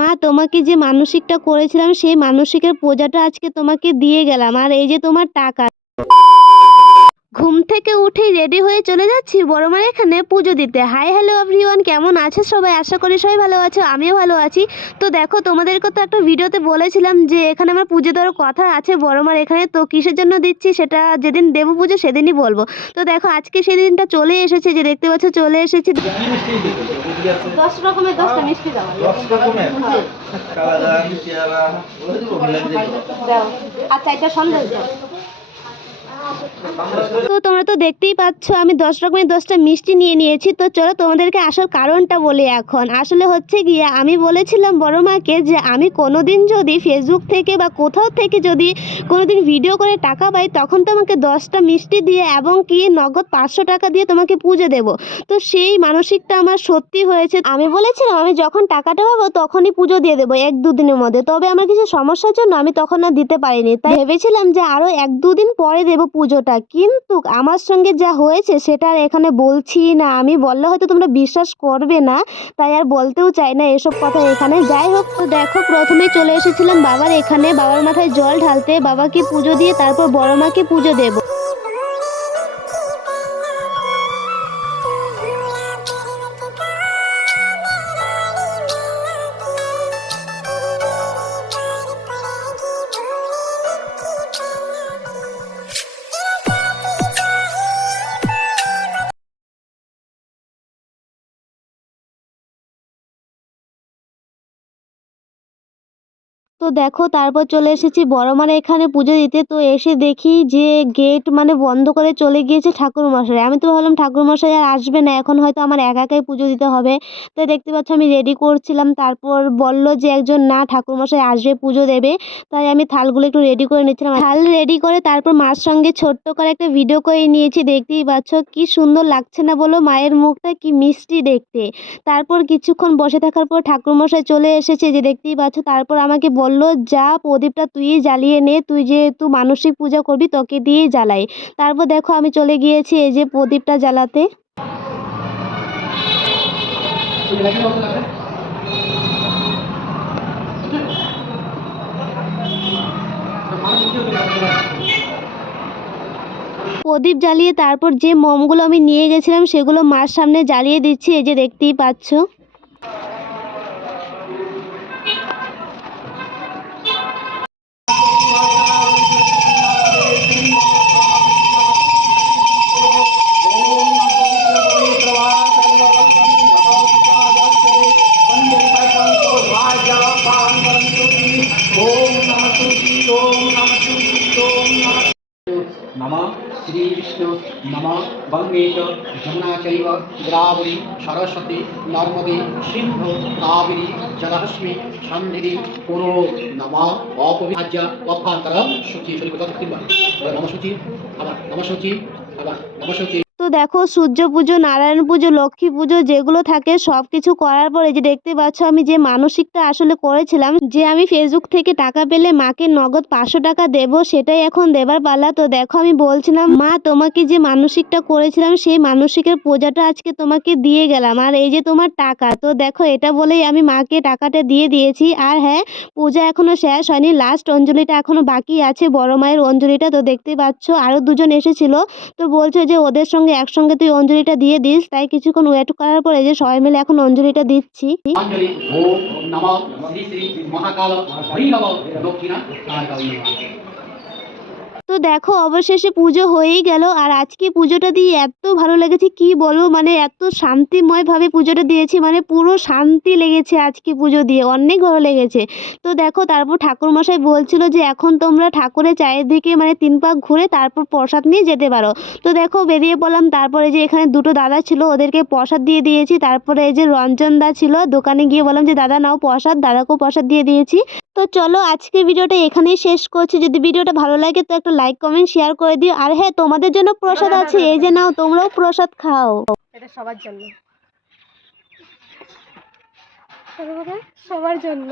মা তোমাকে যে মানসিকটা করেছিলাম সেই মানসিকের পূজাটা আজকে তোমাকে দিয়ে গেলাম, আর এই যে তোমার টাকা। ঘুম থেকে উঠেই রেডি হয়ে চলে যাচ্ছি বড় মার এখানে পুজো দিতে। হাই হ্যালো এভরিওয়ান, কেমন আছে সবাই? আশা করি সবাই ভালো আছো, আমিও ভালো আছি। তো দেখো, তোমাদেরকে তো একটা ভিডিওতে বলেছিলাম যে এখানে আমার পুজো দেওয়ার কথা আছে বড় মার এখানে। তো কিসের জন্য দিচ্ছি সেটা যেদিন দেবো পুজো সেদিনই বলবো। তো দেখো আজকে সেদিনটা চলে এসেছে, যে দেখতে পাচ্ছ চলে এসেছি। 10 রকমের 10টা মিষ্টি দাও। 10 রকমের দাও। আচ্ছা, এটা সন্দেশ দাও। তো তোমরা তো দেখতেই পাচ্ছ আমি 10 রকমের 10টা মিষ্টি নিয়ে নিয়েছি। তো চলো তোমাদেরকে আসল কারণটা বলি। এখন আসলে হচ্ছে গিয়ে আমি বলেছিলাম বড় মাকে যে আমি কোনোদিন যদি ফেসবুক থেকে বা কোথাও থেকে যদি কোনোদিন ভিডিও করে টাকা পাই, তখন তোমাকে 10টা মিষ্টি দিয়ে এবং কি নগদ 500 টাকা দিয়ে তোমাকে পুজো দেব। তো সেই মানসিকটা আমার সত্যি হয়েছে। আমি বলেছিলাম আমি যখন টাকাটা পাবো তখনই পুজো দিয়ে দেবো 1-2 দিনের মধ্যে। তবে আমার কিছু সমস্যার জন্য আমি তখন আর দিতে পারিনি, তাই ভেবেছিলাম যে আরও 1-2 দিন পরে দেবো পুজোটা। কিন্তু আমার সঙ্গে যা হয়েছে সেটা আর এখানে বলছি না। আমি বললে হয়তো তোমরা বিশ্বাস করবে না, তাই আর বলতেও চাই না এসব কথা এখানে। যাই হোক, তো দেখো প্রথমেই চলে এসেছিলাম বাবার এখানে, বাবার মাথায় জল ঢালতে, বাবাকে পুজো দিয়ে তারপর বড় মাকে পুজো দেব। তো দেখো তারপর চলে এসেছি বড় মার এখানে পুজো দিতে। তো এসে দেখি যে গেট মানে বন্ধ করে চলে গিয়েছে ঠাকুরমশাই। আমি তো ভাবলাম ঠাকুরমশাই আর আসবে না, এখন হয়তো আমার একা একাই পুজো দিতে হবে। তো দেখতে পাচ্ছ আমি রেডি করছিলাম, তারপর বলল যে একজন না ঠাকুরমশাই আসবে পুজো দেবে। তাই আমি থালগুলো একটু রেডি করে নিচ্ছিলাম। থাল রেডি করে তারপর মার সঙ্গে ছোট্ট করে একটা ভিডিও করে নিয়েছি। দেখতেই পাচ্ছ কি সুন্দর লাগছে না বলো, মায়ের মুখটা কি মিষ্টি দেখতে। তারপর কিছুক্ষণ বসে থাকার পর ঠাকুরমশাই চলে এসেছে, যে দেখতেই পাচ্ছ। তারপর আমাকে বলল যা প্রদীপটা তুই জ্বালিয়ে নে, তুই যেহেতু মানসিক পূজা করবি তোকে দিয়েই জ্বালাই। তারপর দেখো আমি চলে গিয়েছি এই যে প্রদীপটা জ্বালাতে। প্রদীপ জ্বালিয়ে তারপর যে মোমগুলো আমি নিয়ে গেছিলাম সেগুলো মার সামনে জ্বালিয়ে দিচ্ছি, এই যে দেখতেই পাচ্ছ। नमः श्री विष्णु नमः गंगे च यमुना चैव गोदावरी सरस्वती नर्मदे सिंधु कावेरी जलहस्मि सन्निधि कुरु नमः अपविभाज्य अर्थांतर सूची नमः सूची आবার नमः सूची आবার नमः सूची। তো দেখো সূর্য পুজো, নারায়ণ পুজো, লক্ষ্মী পুজো যেগুলো থাকে সব কিছু করার পরে যে দেখতে পাচ্ছ আমি যে মানসিকটা আসলে করেছিলাম যে আমি ফেসবুক থেকে টাকা পেলে মাকে নগদ 500 টাকা দেব, সেটাই এখন দেবার পালা। তো দেখো আমি বলছিলাম মা তোমাকে যে মানসিকটা করেছিলাম সেই মানসিকের পূজাটা আজকে তোমাকে দিয়ে গেলাম, আর এই যে তোমার টাকা। তো দেখো এটা বলেই আমি মাকে টাকাটা দিয়ে দিয়েছি। আর হ্যাঁ, পূজা এখনো শেষ হয়নি, লাস্ট অঞ্জলিটা এখনো বাকি আছে, বড় মায়ের অঞ্জলিটা। তো দেখতে পাচ্ছ আরো দুজন এসেছিল, তো বলছে যে ওদের সঙ্গে একসঙ্গে তুই অঞ্জলিটা দিয়ে দিস। তাই কিছুক্ষণ ওয়েট করার পরে যে সবাই মিলে এখন অঞ্জলিটা দিচ্ছি। অঞ্জলি ওম নমঃ শ্রী শ্রী মহাকাল ভৈরব দক্ষিণা। তো দেখো অবশেষে পুজো হয়েই গেল, আর আজকে পুজোটা দিয়ে এত ভালো লেগেছে কি বলবো, মানে এত শান্তিময়ভাবে পুজোটা দিয়েছি, মানে পুরো শান্তি লেগেছে আজকে পুজো দিয়ে, অনেক ভালো লেগেছে। তো দেখো তারপর ঠাকুরমশাই বলছিল যে এখন তোমরা ঠাকুরের চারিদিকে মানে 3 পাক ঘুরে তারপর প্রসাদ নিয়ে যেতে পারো। তো দেখো বেরিয়ে পড়লাম। তারপরে যে এখানে দুটো দাদা ছিল ওদেরকে প্রসাদ দিয়ে দিয়েছি। তারপরে এই যে রঞ্জন দা ছিল দোকানে, গিয়ে বললাম যে দাদা নাও প্রসাদ, দাদাকেও প্রসাদ দিয়ে দিয়েছি। তো চলো আজকের ভিডিওটা এখানেই শেষ করছি। যদি ভিডিওটা ভালো লাগে তো একটা লাইক কমেন্ট শেয়ার করে দিও। আর হ্যাঁ, তোমাদের জন্য প্রসাদ আছে, এই যে নাও তোমরাও প্রসাদ খাও। এটা সবার জন্য, সবার জন্য।